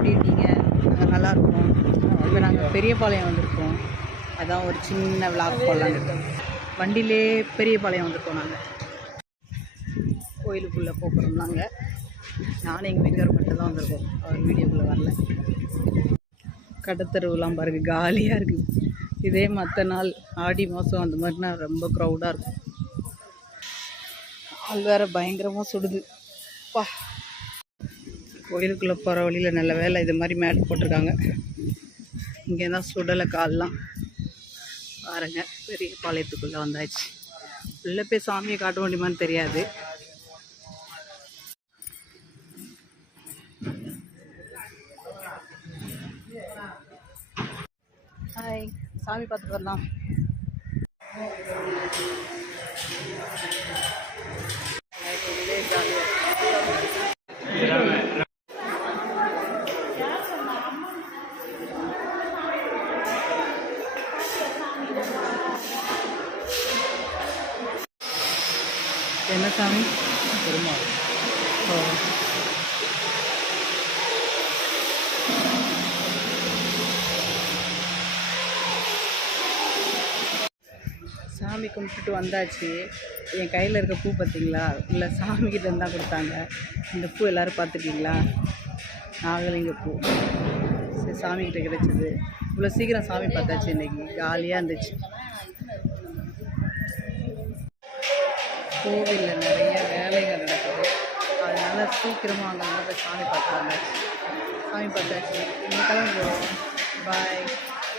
எப்படி இருக்கீங்க நாங்கள் நல்லா இருக்கோம் இப்போ நாங்கள் பெரியபாளையம் வந்திருக்கோம். அதான் ஒரு சின்ன விளாக் போடலான்னு வண்டியிலே பெரியபாளையம் வந்திருக்கோம் நாங்கள் கோயிலுக்குள்ளே போகிறோம் நாங்கள் நானும் எங்கள் வீட்டுக்காரர் மட்டும் தான் வந்திருக்கோம். அவர் வீடியோக்குள்ளே வரல. கடத்தருவுலாம் பாருங்க காலியாக இருக்குது இதே மற்ற நாள் ஆடி மாதம் அந்த மாதிரினா ரொம்ப க்ரௌடாக இருக்கும். ஆள் வேறு பயங்கரமாக சுடுது. பா. கோயிலுக்குள்ளே போகிற வழியில் நல்ல வேலை இது மாதிரி மேட் போட்டிருக்காங்க. இங்கே தான் சுடலை கால்லாம். பாருங்க பெரிய பாளையத்துக்குள்ளே வந்தாச்சு. உள்ளே போய் சாமியை காட்ட முடியுமான்னு தெரியாது. ஹாய் சாமி பார்த்துட்டு வரலாம். என்ன சாமி? பெருமாள். ஓ. சாமி கும்பிட்டுட்டு வந்தாச்சு. என் கையில் இருக்க பூ பார்த்தீங்களா? இல்லை சாமிக்கிட்ட இருந்தால் கொடுத்தாங்க. இந்த பூ எல்லோரும் பார்த்துருக்கீங்களா? நாகலிங்க பூ. சரி சாமிக்கிட்ட கிடைச்சது. இவ்வளோ சீக்கிரம் சாமி பார்த்தாச்சு இன்னைக்கு. ஜாலியாக இருந்துச்சு. கோவிலில் நிறைய வேலைகள் நடக்குது. அதனால் சீக்கிரமாக அங்கே போய் சாமி பார்த்து சாமி பார்த்தாச்சு. இன்னைக்கெல்லாம் கிளம்புவோம் பாய்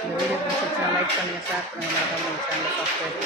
இந்த வீடியோ பிடிச்சிருச்சுன்னா லைக் பண்ணுங்கள் ஷேர் பண்ணுங்கள் மறக்காமல் நம்ம சேனலை சப்ஸ்கிரைப்